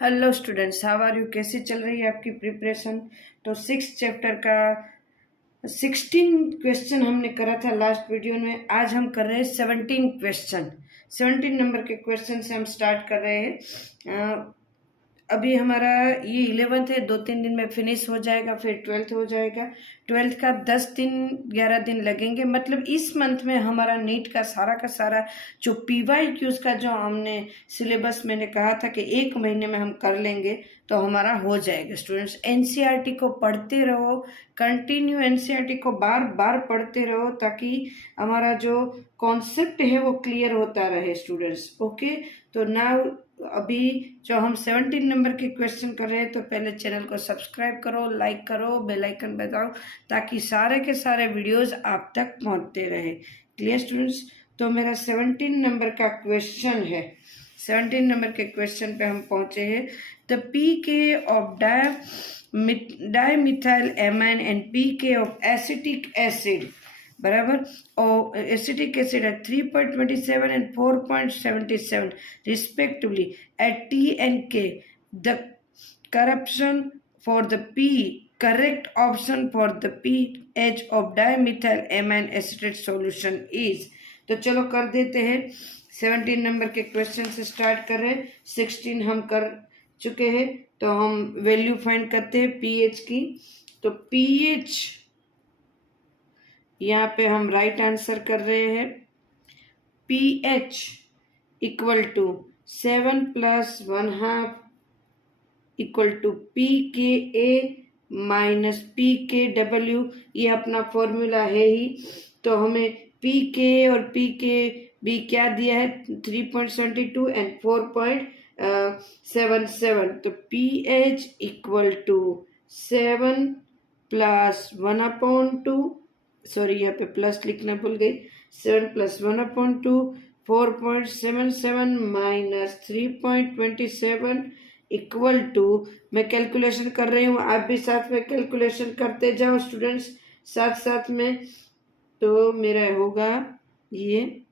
Hello students, how are you? कैसी चल रही है आपकी प्रिपरेशन? तो 6 चैप्टर का 16 क्वेश्चन हमने करा था लास्ट वीडियो में। आज हम कर रहे हैं 17 क्वेश्चन। 17 नंबर के क्वेश्चन से हम स्टार्ट कर रहे हैं। अभी हमारा ये 11th है, 2-3 दिन में फिनिश हो जाएगा, फिर 12th हो जाएगा। 12th का 10 दिन 11 दिन लगेंगे। मतलब इस मंथ में हमारा नीट का सारा जो PYQs का जो हमने सिलेबस मैंने कहा था कि 1 महीने में हम कर लेंगे, तो हमारा हो जाएगा। स्टूडेंट्स, एनसीईआरटी को पढ़ते रहो, कंटिन्यू एनसीईआरटी को बार बार पढ़ते रहो, ताकि हमारा जो कॉन्सेप्ट है वो क्लियर होता रहे स्टूडेंट्स। ओके, तो नाउ अभी जो हम 17 नंबर के क्वेश्चन कर रहे हैं, तो पहले चैनल को सब्सक्राइब करो, लाइक करो, बेल आइकन बजाओ, ताकि सारे के सारे वीडियोस आप तक पहुंचते रहे। Clear students? तो मेरा 17 नंबर का क्वेश्चन है। 17 नंबर के क्वेश्चन पे हम पहुंचे हैं। The pK of dimethyl amine and pK of acetic acid बराबर, और एसिटिक एसिड है 3.27 and 4.77 respectively at T and K. The corruption for the P, correct option for the pH of dimethyl amine acetate solution is। तो चलो कर देते हैं। 17 number के question से स्टार्ट कर रहे हैं। 16 हम कर चुके हैं, तो हम वैल्यू फाइंड करते हैं pH की। तो pH यहाँ पे हम राइट आंसर कर रहे हैं। pH equal to 7 + 1/2 equal to pKa minus pKw। ये अपना फॉर्मूला है ही। तो हमें pK और pKb क्या दिया है? 3.72 एंड 4.77। तो pH इक्वल टू 7 + 1/2, सॉरी यहाँ पे प्लस लिखना भूल गई, 7 + 1/2 4.77 माइनस 3.27 इक्वल टू, मैं कैलकुलेशन कर रही हूँ, आप भी साथ में कैलकुलेशन करते जाओ स्टूडेंट्स, साथ साथ में। तो मेरा होगा, ये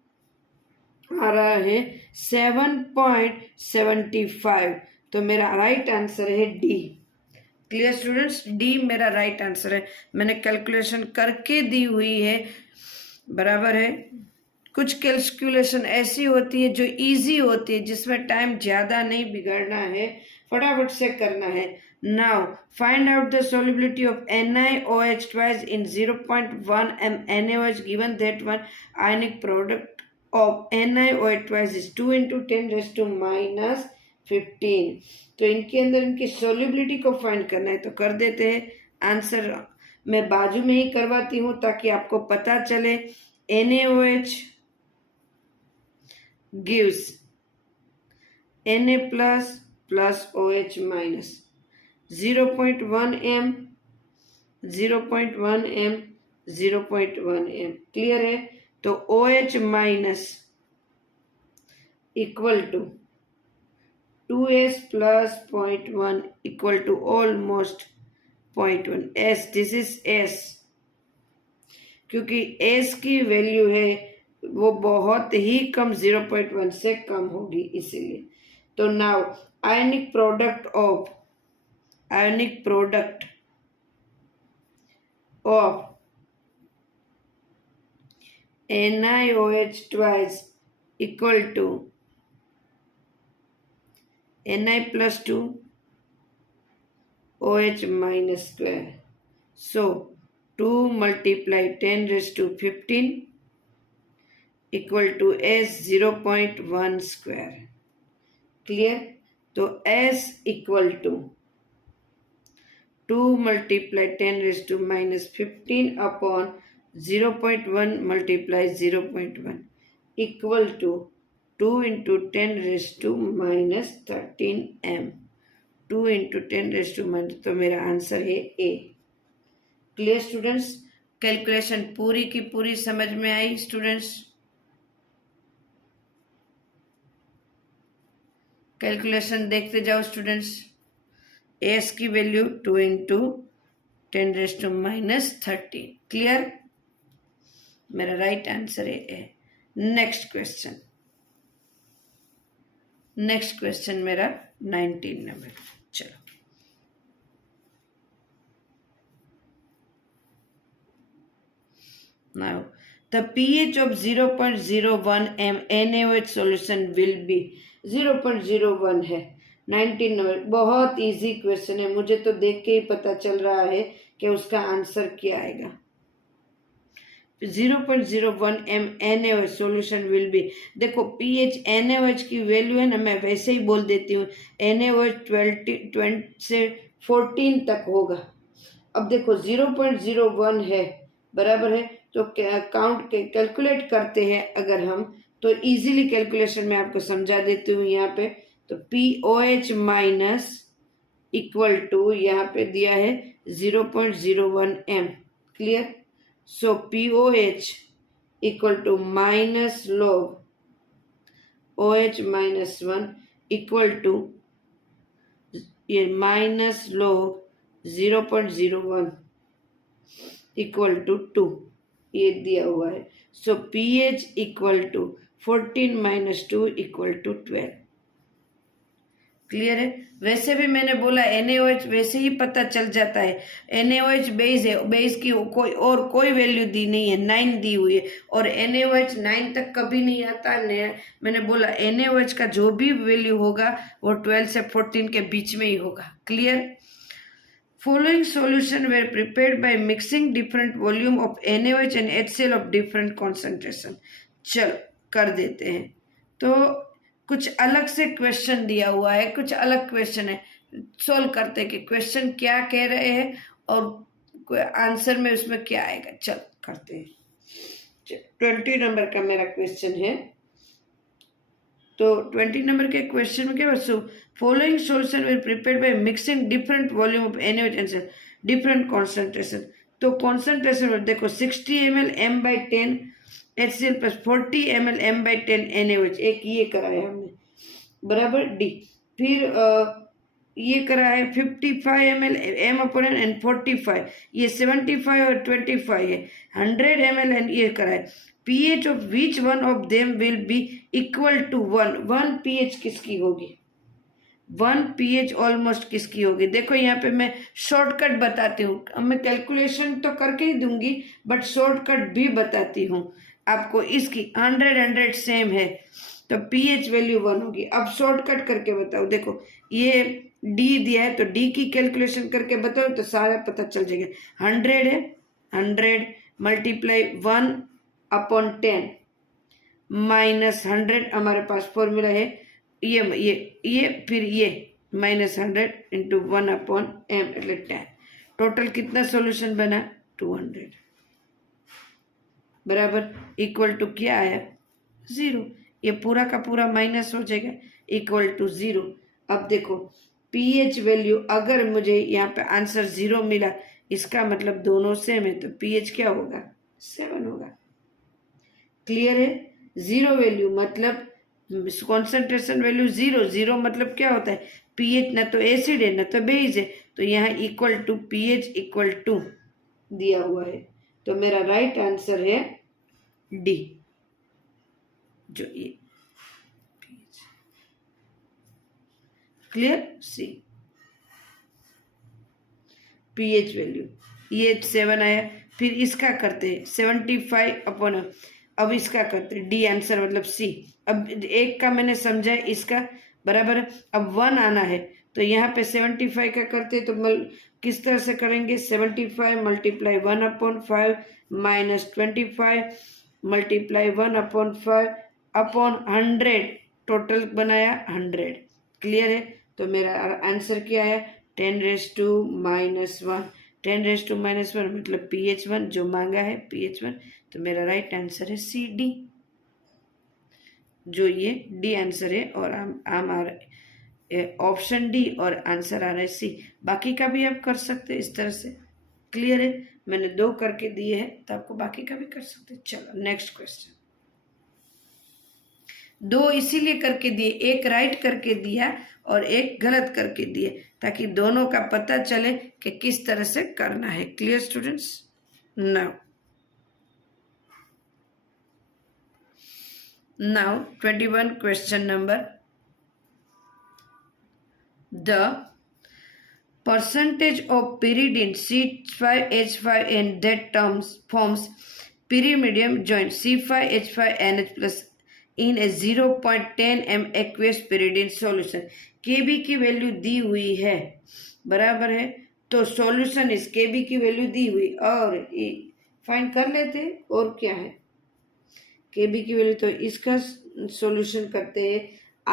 आ रहा है 7.75। तो मेरा राइट आंसर है डी। Clear students? डी मेरा राइट आंसर है। मैंने कैलकुलेशन करके दी हुई है, बराबर है। कुछ कैलकुलेशन ऐसी होती है जो इजी होती है, जिसमें टाइम ज़्यादा नहीं बिगाड़ना है, फटाफट से करना है। Now find out the solubility of NiOH twice in 0.1 m NaOH given that one ionic product of NiOH twice is 2 × 10⁻⁻15। तो इनके अंदर इनकी solubility को फाइंड करना है, तो कर देते हैं। आंसर मैं बाजू में ही करवाती हूँ ताकि आपको पता चले। NaOH gives Na plus OH minus 0.1 m 0.1 m 0.1 m। Clear है? तो OH minus equal to 2S plus 0.1 equal to almost 0.1 S। This is S, क्योंकि S की वैल्यू है वो बहुत ही कम, 0.1 से कम होगी, इसीलिए। तो now ionic product of NiOH twice equal to Ni plus 2 OH minus square. So 2 × 10⁻15 equal to S 0.1 square. Clear? तो S equal to 2 × 10⁻15 upon 0.1 × 0.1 equal to 2 × 10⁻13 m। 2 × 10⁻, तो मेरा आंसर है A। Clear students? कैलकुलेशन पूरी की पूरी समझ में आई students? Calculation देखते जाओ स्टूडेंट्स। एस की वैल्यू 2 × 10⁻13। क्लियर? मेरा राइट आंसर है A. Next question. Next question मेरा 19 नंबर। चलो now the pH of 0.01 m NaOH solution will be 0.01 है। 19 नंबर, बहुत इजी क्वेश्चन है, मुझे तो देख के ही पता चल रहा है कि उसका आंसर क्या आएगा। 0.01 m NaOH solution will be, देखो pH NaOH की वैल्यू है ना, मैं वैसे ही बोल देती हूँ, NaOH 20 से 14 तक होगा। अब देखो 0.01 है, बराबर है, तो काउंट कैलकुलेट करते हैं अगर हम, तो इजीली कैलकुलेशन में आपको समझा देती हूँ यहाँ पे। तो POH माइनस इक्वल टू यहाँ पे दिया है 0.01 m, clear. So POH equal to minus log OH minus 1 equal to ये माइनस log 0.01 इक्वल टू 2, ये दिया हुआ है। So pH equal to 14 minus 2 equal to 12, clear है। वैसे भी मैंने बोला NaOH वैसे ही पता चल जाता है, NaOH बेस है, बेस की कोई वैल्यू दी नहीं है, 9 दी हुई है, और NaOH 9 तक कभी नहीं आता। मैंने बोला NaOH का जो भी वैल्यू होगा वो 12 से 14 के बीच में ही होगा, clear. Following solution were prepared by mixing different volume of NaOH and HCl of different concentration। चलो कर देते हैं। तो कुछ अलग से क्वेश्चन दिया हुआ है, कुछ अलग क्वेश्चन है, सोल्व करते हैं कि क्वेश्चन क्या कह रहे हैं और आंसर में उसमें क्या आएगा। चलो करते हैं। 20 नंबर का मेरा क्वेश्चन है। तो 20 नंबर के क्वेश्चन में क्या बच्चों, following solution will prepared by mixing different volume of NaOH and different concentration. तो कॉन्सेंट्रेशन देखो 60 ml m/10 HCl plus 40 ml m/10 NaOH, एक ये करा है हमने, बराबर डी। फिर ये करा है 55 ml m/n एंड 45, ये 75 और 25 है, 100 ml एंड ये करा है। pH of which one of them will be equal to 1, 1 pH किसकी होगी, 1 pH ऑलमोस्ट किसकी होगी। देखो यहाँ पे मैं शॉर्टकट बताती हूँ, अब मैं कैलकुलेशन तो करके ही दूंगी बट शॉर्टकट भी बताती हूँ आपको। इसकी 100 सेम है तो pH वैल्यू 1 होगी। अब शॉर्टकट करके बताओ, देखो ये D दिया है तो D की कैलकुलेशन करके बताओ तो सारा पता चल जाएगा। 100 है, 100 मल्टीप्लाई 1/10 माइनस 100, हमारे पास फॉर्मूला है ये फिर ये माइनस 100 इंटू 1/m એટલે 10। टोटल कितना सॉल्यूशन बना 200, बराबर इक्वल टू क्या आया 0। ये पूरा का पूरा माइनस हो जाएगा इक्वल टू 0। अब देखो pH वैल्यू, अगर मुझे यहाँ पे आंसर 0 मिला, इसका मतलब दोनों सेम है, तो pH क्या होगा 7 होगा, क्लियर है। 0 वैल्यू मतलब कॉन्सेंट्रेशन वैल्यू 0, 0 मतलब क्या होता है pH ना तो एसिड है ना तो बेस है, तो यहाँ equal to pH equal to दिया हुआ है, तो मेरा राइट आंसर है डी, जो ये क्लियर। सी pH वैल्यू ये 7 आया, फिर इसका करते हैं 75/, अब इसका करते हैं डी आंसर मतलब सी। अब एक का मैंने समझा है इसका, बराबर है। अब 1 आना है तो यहाँ पे 75 का करते हैं, तो किस तरह से करेंगे 75 multiply 1/5 minus 25 multiply 1/5 upon 100, total बनाया 100, क्लियर है। तो मेरा आंसर क्या है 10⁻⁻1, 10⁻⁻1 मतलब pH1 जो मांगा है pH1, तो मेरा राइट आंसर है सी डी, जो ये डी आंसर है। और आम आ रहा है ऑप्शन डी और आंसर आ रहा है सी। बाकी का भी आप कर सकते हैं इस तरह से, क्लियर है। मैंने 2 करके दिए हैं तो आपको बाकी का भी कर सकते हैं। चलो नेक्स्ट क्वेश्चन। 2 इसीलिए करके दिए, एक राइट करके दिया और एक गलत करके दिए, ताकि दोनों का पता चले कि किस तरह से करना है। Clear students. Now 21 question number the percentage of pyridine C5H5N that terms forms pyrimidine joint C5H5NH plus in a 0.10 m aqueous pyridine solution. Kb की वैल्यू दी हुई है, बराबर है, तो सॉल्यूशन इस Kb की वैल्यू दी हुई और फाइंड कर लेते और क्या है Kb की वैल्यू, तो इसका सॉल्यूशन करते हैं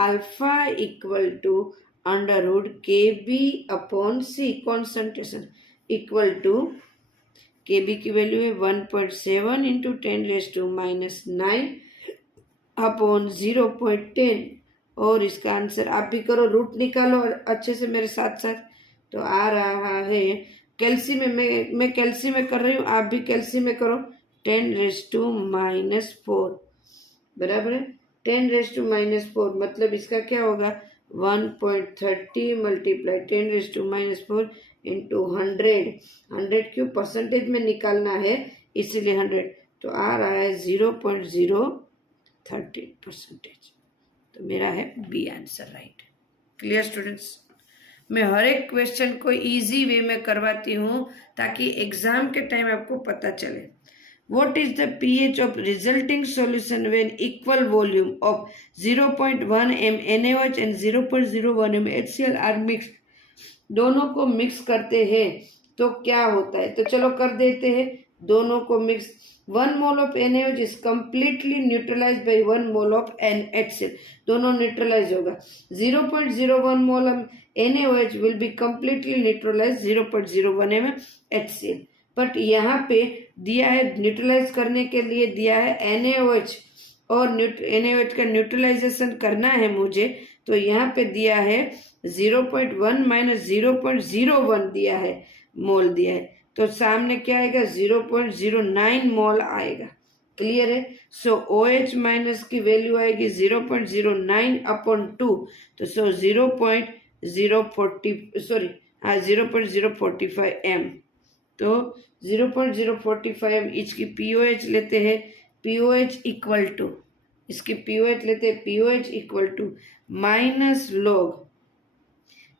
alpha equal to under root Kb upon C concentration equal to Kb की वैल्यू है 1.7 इंटू 10⁻⁻9 अपॉन 0.10 और इसका आंसर आप भी करो, रूट निकालो अच्छे से मेरे साथ साथ। तो आ रहा है कैल्सी में, मैं कैल्सी में कर रही हूँ, आप भी कैल्सी में करो, 10⁻⁻4 बराबर है 10⁻⁻4 मतलब इसका क्या होगा 1.30 मल्टीप्लाई 10⁻⁻4 इंटू 100 क्यों परसेंटेज में निकालना है इसीलिए 100, तो आ रहा है 0.030%। तो मेरा है B answer right. Clear students, मैं हर एक क्वेश्चन को इजी वे में करवाती हूँ ताकि एग्जाम के टाइम आपको पता चले। What is the pH of resulting solution when equal volume of 0.1 m NaOH and 0.01 m HCl are mixed? दोनों को मिक्स करते हैं तो क्या होता है, तो चलो कर देते हैं दोनों को mix. 1 mole of NaOH is completely neutralise by 1 mole of HCl, दोनों न्यूट्रलाइज होगा। 0.01 mole of NaOH will be completely neutralise 0.01 m HCl, but यहाँ पे दिया है न्यूट्रलाइज करने के लिए दिया है NaOH और NaOH का न्यूट्रलाइजेशन करना है मुझे, तो यहाँ पे दिया है 0.1 माइनस 0.01 दिया है, मोल दिया है, तो सामने क्या आएगा 0.09 मोल आएगा। क्लियर है। सो OH माइनस की वैल्यू आएगी 0.09 अपॉन 2, तो सो 0.045 m, तो 0.045 m इसकी POH लेते हैं, POH इक्वल टू इसकी POH लेते हैं, POH equal to minus log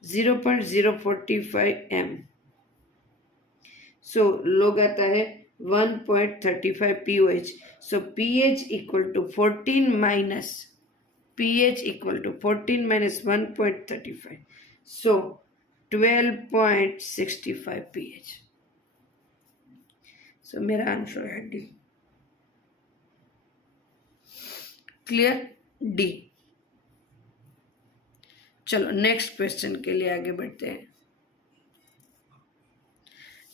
0.045 m, so log आता है 1.35 POH, so pH equal to 14 minus pH equal to 14 minus 1.35, so 12.65 pH। So मेरा आंसर है डी। Clear, D. चलो नेक्स्ट क्वेश्चन के लिए आगे बढ़ते हैं।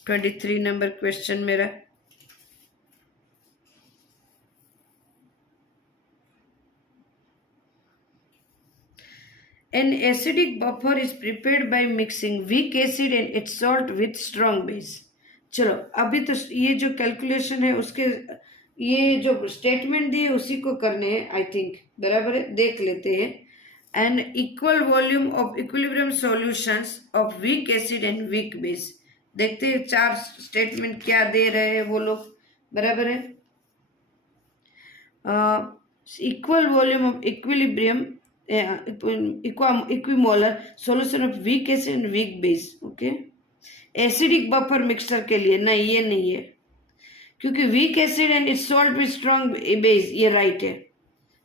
23 नंबर क्वेश्चन मेरा। An acidic buffer is prepared by mixing weak acid and its salt with strong base। चलो अभी तो ये जो कैलकुलेशन है उसके ये जो स्टेटमेंट दिए उसी को करने हैं आई थिंक, बराबर है, देख लेते हैं। An equal volume of equilibrium solutions of weak acid and weak base, देखते हैं चार स्टेटमेंट क्या दे रहे हैं वो लोग, बराबर है। Equal volume of equilibrium equimolar solution of weak acid and weak base, okay. Acidic buffer mixture के लिए नहीं, ये नहीं है क्योंकि weak acid and its salt with strong base, ये राइट है,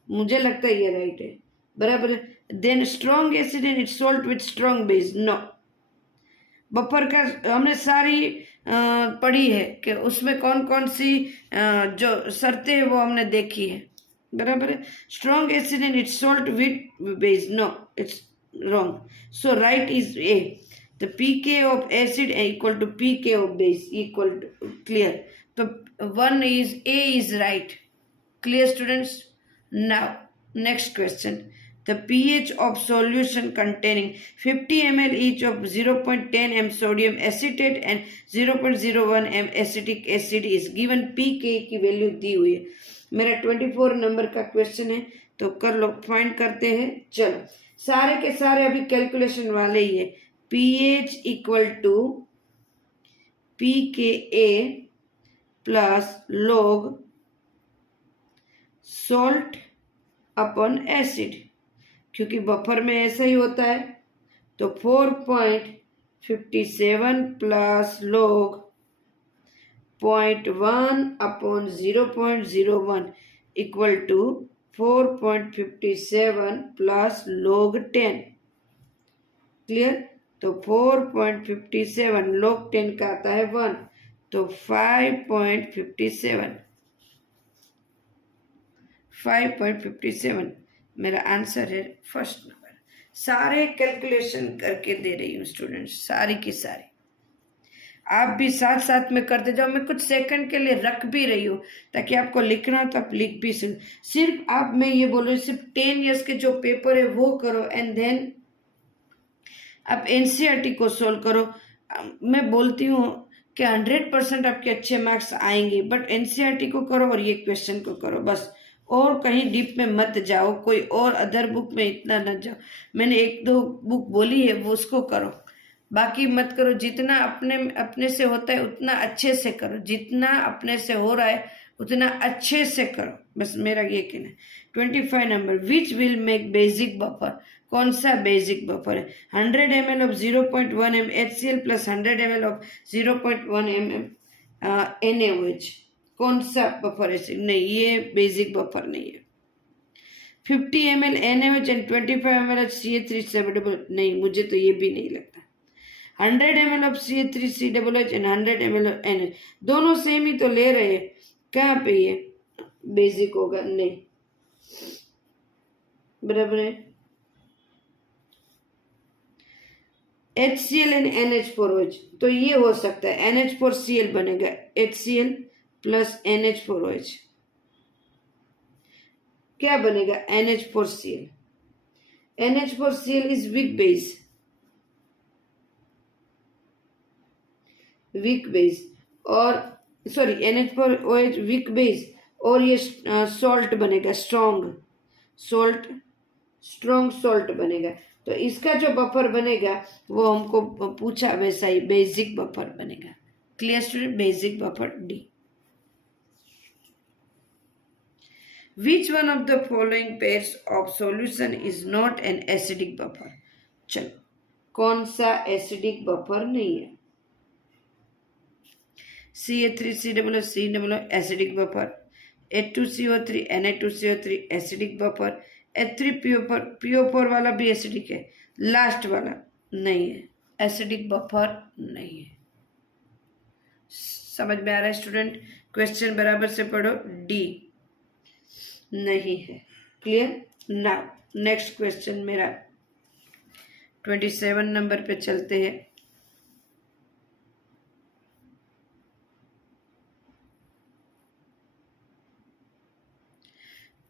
मुझे लगता है ये राइट है, बराबर है। Then strong acid and its salt with strong base, no. Buffer का हमने सारी पढ़ी है कि उसमें कौन कौन सी जो शर्तें हैं वो हमने देखी है, बराबर है। Strong acid and its salt with base, no, it's wrong, so right is A. The pK of acid equal to pK of base equal to, clear, so one is A is right। Clear students। Now next question, the pH of solution containing 50 ml each of 0.10 m sodium acetate and 0.01 m acetic acid is given। pK की value दी हुई है, मेरा 24 number का question है, तो कर लो, find करते हैं। चलो सारे के सारे अभी कैलकुलेशन वाले ही है। pH equal to pKa plus log salt upon acid, क्योंकि बफर में ऐसा ही होता है, तो तो 4.57 plus log 0.1 upon 0.01 equal to 4.57 plus log 10। Clear? तो 4.57 log 10 का आता है 1, तो 5.57 मेरा आंसर है फर्स्ट नंबर। सारे कैलकुलेशन करके दे रही हूँ स्टूडेंट्स, सारी की सारी। आप भी साथ साथ में करते जाओ, मैं कुछ सेकंड के लिए रख भी रही हूँ ताकि आपको लिखना हो तो आप लिख भी सकते। सिर्फ आप, मैं ये बोल रही हूँ, सिर्फ 10 ईयर्स के जो पेपर है वो करो एंड देन आप एनसीईआरटी को सोल्व करो। मैं बोलती हूँ कि 100% आपके अच्छे मार्क्स आएंगे, बट एनसीईआरटी को करो और ये क्वेश्चन को करो बस, और कहीं डीप में मत जाओ, कोई और अदर बुक में इतना न जाओ। मैंने 1-2 बुक बोली है वो उसको करो, बाकी मत करो। जितना अपने से होता है उतना अच्छे से करो, जितना अपने से हो रहा है उतना अच्छे से करो, बस मेरा ये कहना है। 25 number, which will make basic buffer, कौन सा बेसिक बफर है? 100 ml of 0.1 m HCl plus 100 ml of 0.1 mm NaOH, कौन सा बफर है? नहीं, ये बेसिक बफर नहीं है। 50 ml NaOH and 25 ml CH3COOH, नहीं, मुझे तो ये भी नहीं लगता। 100 ml of CH3COOH and 100 ml of NaOH, दोनों सेम ही तो ले रहे हैं, कहाँ पे ये बेसिक होगा? नहीं, बराबर है। HCl एंड NH4OH, तो ये हो सकता है NH4Cl बनेगा, HCl प्लस NH4OH, क्या बनेगा? NH4Cl। NH4Cl is weak base, और सॉरी NH4OH वीक बेस, और ये सॉल्ट बनेगा, स्ट्रॉन्ग सॉल्ट बनेगा। तो इसका जो बफर बनेगा वो हमको पूछा वैसा ही बेसिक बफर बनेगा। Clear student? Basic buffer D. Which one of the following pairs of solution is not an acidic buffer? चलो, कौन सा एसिडिक बफर नहीं है? CH3COOH acidic buffer, H2CO3 Na2CO3 acidic buffer, H3PO4 वाला भी एसिडिक है, last वाला नहीं है, एसिडिक बफर नहीं है। समझ में आ रहा है स्टूडेंट? क्वेश्चन बराबर से पढ़ो, डी नहीं है। क्लियर? नाउ नेक्स्ट क्वेश्चन मेरा 27 नंबर पे चलते हैं।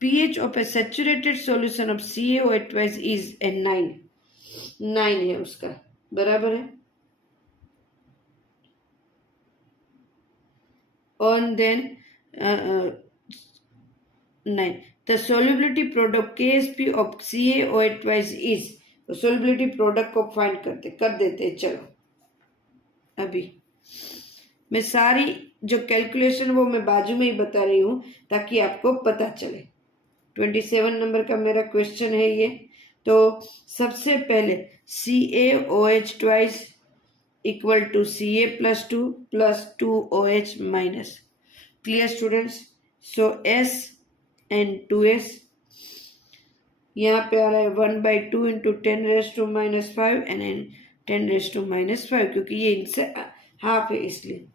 pH of a saturated solution of CaOH twice is a 9 है उसका, बराबर है। और then 9, the solubility product KSP of CaOH twice is, तो solubility product को फाइंड कर देते। चलो, अभी मैं सारी जो कैलकुलेशन वो मैं बाजू में ही बता रही हूँ ताकि आपको पता चले। 27 नंबर का मेरा क्वेश्चन है ये। तो सबसे पहले CaOH twice equal to Ca plus 2 plus 2OH minus. Clear students? So S and 2S, यहाँ पे आ रहा है 1/2 इंटू 10⁻⁻5 एंड 10⁻⁻5, क्योंकि ये इनसे हाफ है इसलिए।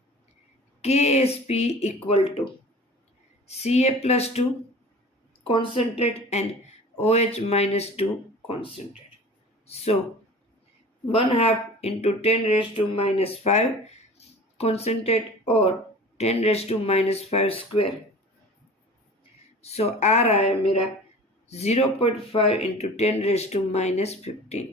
KSP equal to Ca plus 2 concentrate and OH minus 2 concentrate. So 1/2 into 10⁻⁻5 concentrate or 10⁻⁻5 square. So आ रहा है मेरा 0.5 into 10⁻⁻15।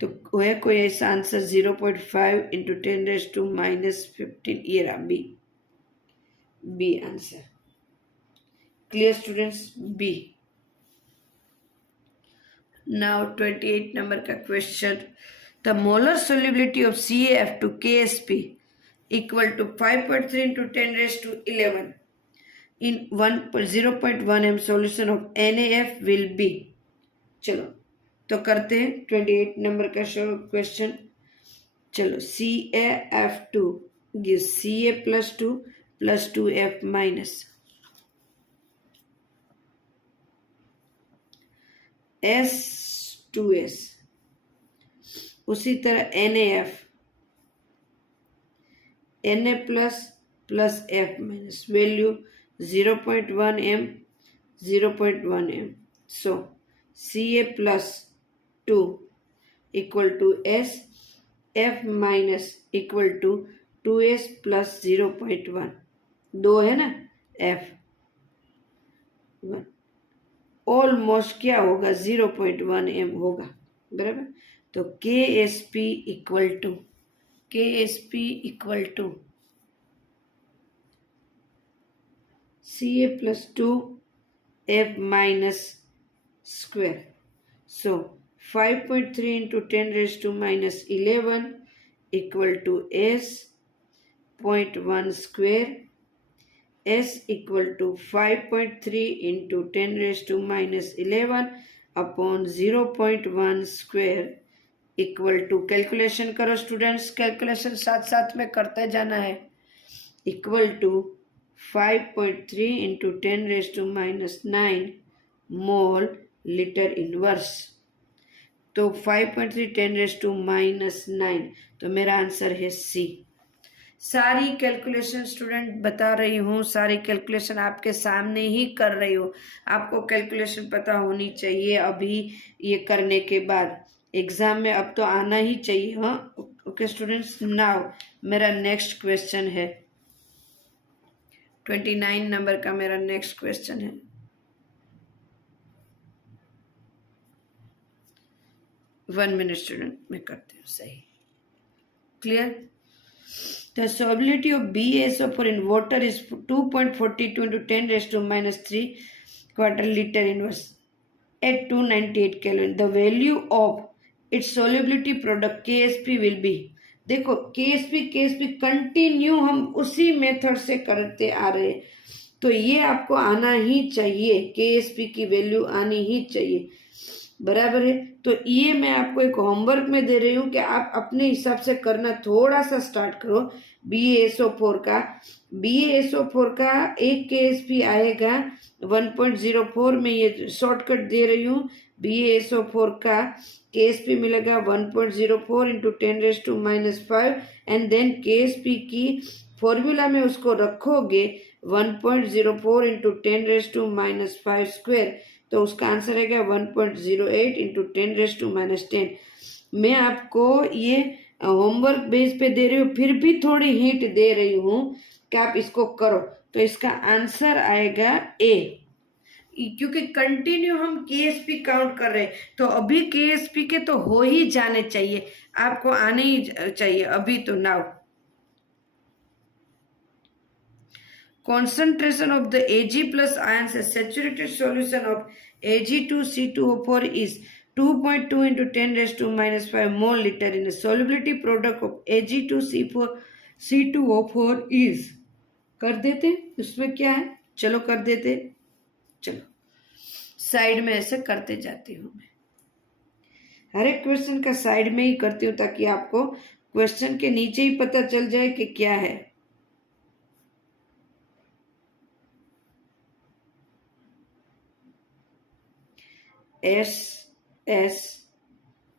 तो है कोई ऐसा आंसर 0.5 into 10⁻⁻15? ये रहा B answer. Clear students? B. Now 28 number का question, the molar solubility of CaF to KSP equal to 5.3 into 10⁻11 in 0.1 m solution of NaF will be। चलो तो करते हैं 28 नंबर का क्वेश्चन। चलो, CaF2 gives Ca plus 2F minus S2S। उसी तरह Na plus F minus value 0.1 m 0.1 m। So Ca plus 2 equal to S, F minus equal to 2S plus 0.1। 2 है ना, F 1 ऑलमोस्ट क्या होगा 0.1 m होगा, बराबर। तो KSP equal to Ca plus 2 F minus square। So 5.3 into 10 raised to minus 11 equal to S 0.1 square। S equal to 5.3 into 10 raised to minus 11 upon 0.1 square equal to, calculation करो students, calculation साथ साथ में करते जाना है। Equal to 5.3 into 10 raise to minus 9 mole litre inverse. तो 5.3 10 raise to minus 9, तो मेरा आंसर है सी। सारी कैलकुलेशन स्टूडेंट बता रही हूँ, सारी कैलकुलेशन आपके सामने ही कर रही हूँ। आपको कैलकुलेशन पता होनी चाहिए अभी ये करने के बाद, एग्जाम में अब तो आना ही चाहिए। हाँ, ओके स्टूडेंट्स, नाउ मेरा नेक्स्ट क्वेश्चन है 29 नंबर का मेरा नेक्स्ट क्वेश्चन है। वन मिनट स्टूडेंट, मैं करती हूँ सही। Clear? The solubility of BaSO4 in water is 2.42 into 10 raised to minus 3 quarter liter inverse at 298 Kelvin. The value of its solubility product KSP will be। देखो KSP continue हम उसी method से करते आ रहे, तो ये आपको आना ही चाहिए, KSP की वैल्यू आनी ही चाहिए, बराबर है। तो ये मैं आपको एक होमवर्क में दे रही हूँ कि आप अपने हिसाब से करना, थोड़ा सा स्टार्ट करो। BaSO4 का एक KSP आएगा 1.04 में, ये शॉर्टकट दे रही हूँ। BaSO4 का KSP मिलेगा 1.04 into 10 raise to minus 5 and then KSP की फॉर्मूला में उसको रखोगे 1.04 into 10 raise to minus 5 square, तो उसका आंसर आएगा 1.08 इंटू 10 रेज टू माइनस 10। मैं आपको ये होमवर्क बेस पे दे रही हूँ, फिर भी थोड़ी हिंट दे रही हूँ कि आप इसको करो। तो इसका आंसर आएगा ए, क्योंकि कंटिन्यू हम KSP काउंट कर रहे हैं, तो अभी KSP के तो हो ही जाने चाहिए, आपको आने ही चाहिए अभी। तो now concentration of the Ag plus ions as saturated solution of Ag2C2O4 is 2.2 into 10 raised to minus 5 mole liter in a solubility product of Ag2C2O4 is। कर देते, उसमें क्या है, चलो कर देते। चलो साइड में ऐसे करते जाती हूँ मैं, हर एक क्वेश्चन का साइड में ही करती हूँ ताकि आपको क्वेश्चन के नीचे ही पता चल जाए कि क्या है।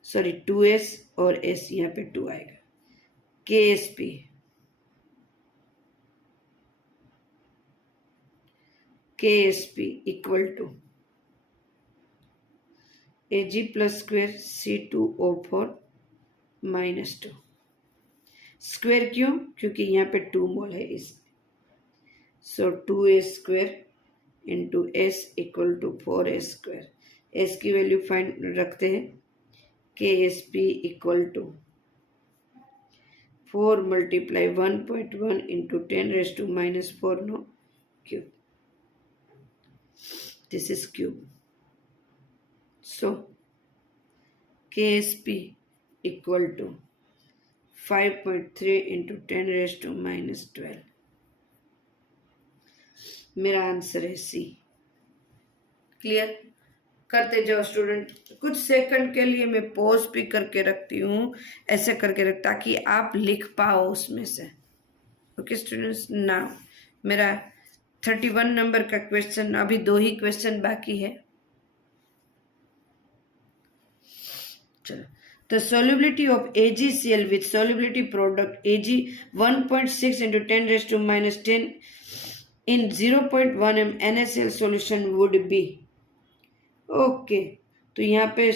सॉरी 2S और S, यहाँ पे 2 आएगा। KSP equal to Ag plus square C2O4 minus 2 square. क्यों? क्योंकि यहाँ पे 2 मोल है इसमें। सो 2S square into S equal to 4S square. S की वैल्यू फाइंड रखते हैं, KSP equal to 4 multiply 1.1 into 10 raise to minus 4 no cube, this is cube. So KSP equal to 5.3 into 10 raise to minus 12। मेरा answer है सी। Clear? करते जाओ student. कुछ second के लिए मैं पॉज भी करके रखती हूँ, ऐसे करके रख, ताकि आप लिख पाओ उसमें से। ओके स्टूडेंट्स, नाउ मेरा 31 नंबर का क्वेश्चन, अभी 2 ही क्वेश्चन बाकी है। चलो, the solubility of AgCl with solubility product Ag 1.6 into 10 raised to minus 10 in 0.1 m NaCl solution would be। Okay, तो यहाँ पे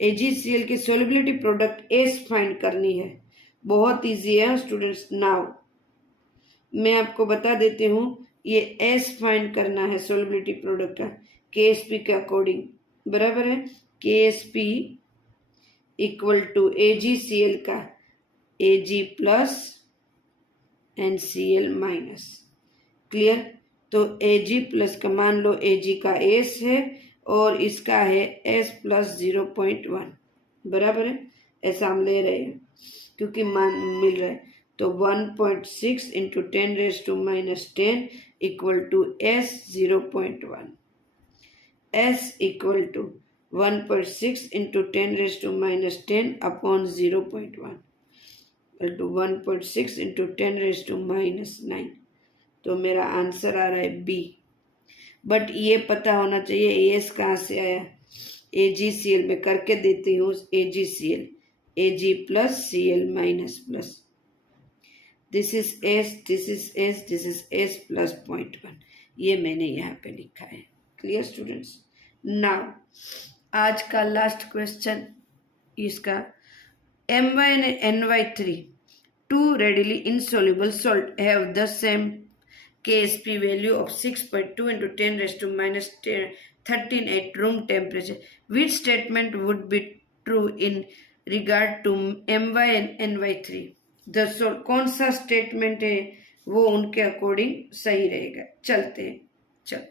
AgCl की सोलिबिलिटी प्रोडक्ट एस फाइंड करनी है। बहुत इजी है स्टूडेंट्स। नाउ मैं आपको बता देती हूँ, ये एस फाइंड करना है सोलिबिलिटी प्रोडक्ट का KSP के अकॉर्डिंग, बराबर है। KSP इक्वल टू AgCl का Ag plus and Cl minus. Clear? तो Ag प्लस का मान लो Ag का एस है और इसका है S प्लस 0.1, बराबर है। ऐसा हम ले रहे हैं क्योंकि मान मिल रहा है। तो 1.6 into 10 raise to minus 10 equal to S 0.1। S equal to 1.6 into 10 raise to minus 10 upon 0.1 equal to 1.6 into 10 raise to minus 9। तो मेरा आंसर आ रहा है बी। बट ये पता होना चाहिए एस कहाँ से आया। AgCl में करके देती हूँ, AgCl Ag plus Cl minus plus, this is S, this is S, this is S plus 0.1, ये मैंने यहाँ पे लिखा है। Clear students? नाउ आज का लास्ट क्वेश्चन इसका, My and NY3 two readily insoluble salt have the same KSP value of 6.2 into 10 raised to minus 13 at room temperature. Which statement would be true in regard to My and NY3? The salt, कौन सा statement है वो उनके according सही रहेगा। चलते हैं, चल।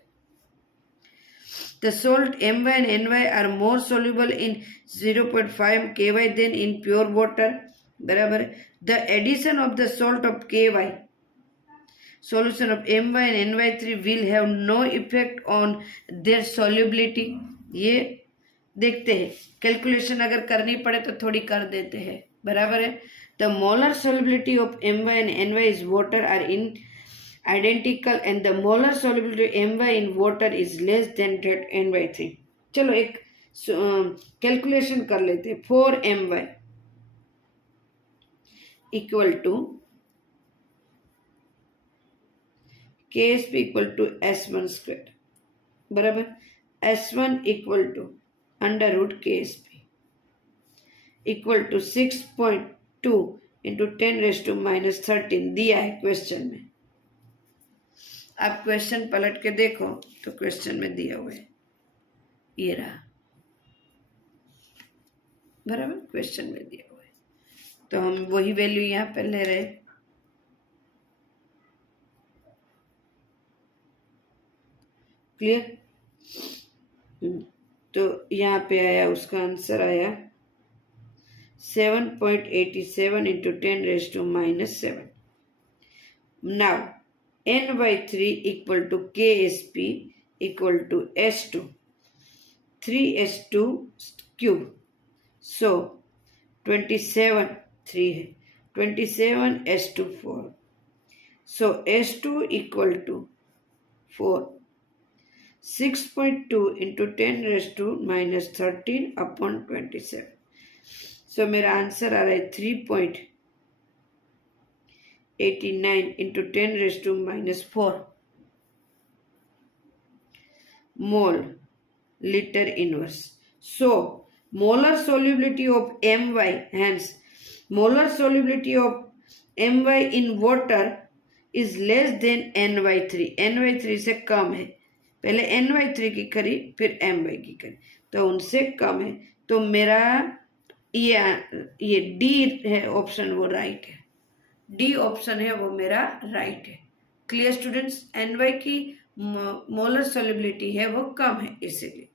The salt My and Ny are more soluble in 0.5 KY than in pure water, बराबर। The addition of the salt of KY solution of My and NY3 will have no effect on their solubility। ये देखते हैं, calculation अगर करनी पड़े तो थोड़ी कर देते हैं, बराबर है। The molar solubility of My and Ny is water are in identical and the molar solubility of My in water is less than that NY3। चलो एक कैलकुलेशन कर लेते हैं। 4My equal to KSP equal to S1 square, बराबर। S1 equal to under root KSP equal to 6.2 into 10 raise to minus 13 दिया है question में। आप क्वेश्चन पलट के देखो तो क्वेश्चन में दिया हुआ है, ये रहा, बराबर। क्वेश्चन में दिया हुआ है तो हम वही वैल्यू यहाँ पे ले रहे। क्लियर? तो यहाँ पे आया, उसका आंसर आया 7.87 into 10 raise to minus 7। Now NY3 equal to KSP equal to S2 3S2 cube. So 27 3 है, 27 S2 4। So S2 equal to 4 6.2 into 10 raise to minus 13 upon 27। So मेरा आंसर आ रहा है 3.89 into 10 raise to minus 4 mole liter inverse. So molar solubility of My, hence molar solubility of My in water is less than NY3। NY3 से कम है। पहले NY3 की करी फिर My की करी तो उनसे कम है। तो मेरा ये डी है ऑप्शन, वो राइट है। डी ऑप्शन है वो मेरा राइट है। Clear students? NY की मोलर सोलिबिलिटी है वो कम है इसीलिए।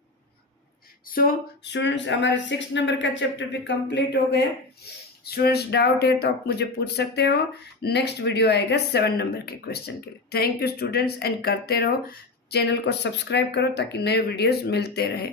सो स्टूडेंट्स हमारे 6 नंबर का चैप्टर भी कंप्लीट हो गया। स्टूडेंट्स डाउट है तो आप मुझे पूछ सकते हो। नेक्स्ट वीडियो आएगा 7 नंबर के क्वेश्चन के लिए। थैंक यू स्टूडेंट्स, एंड करते रहो, चैनल को सब्सक्राइब करो ताकि नए वीडियोस मिलते रहे।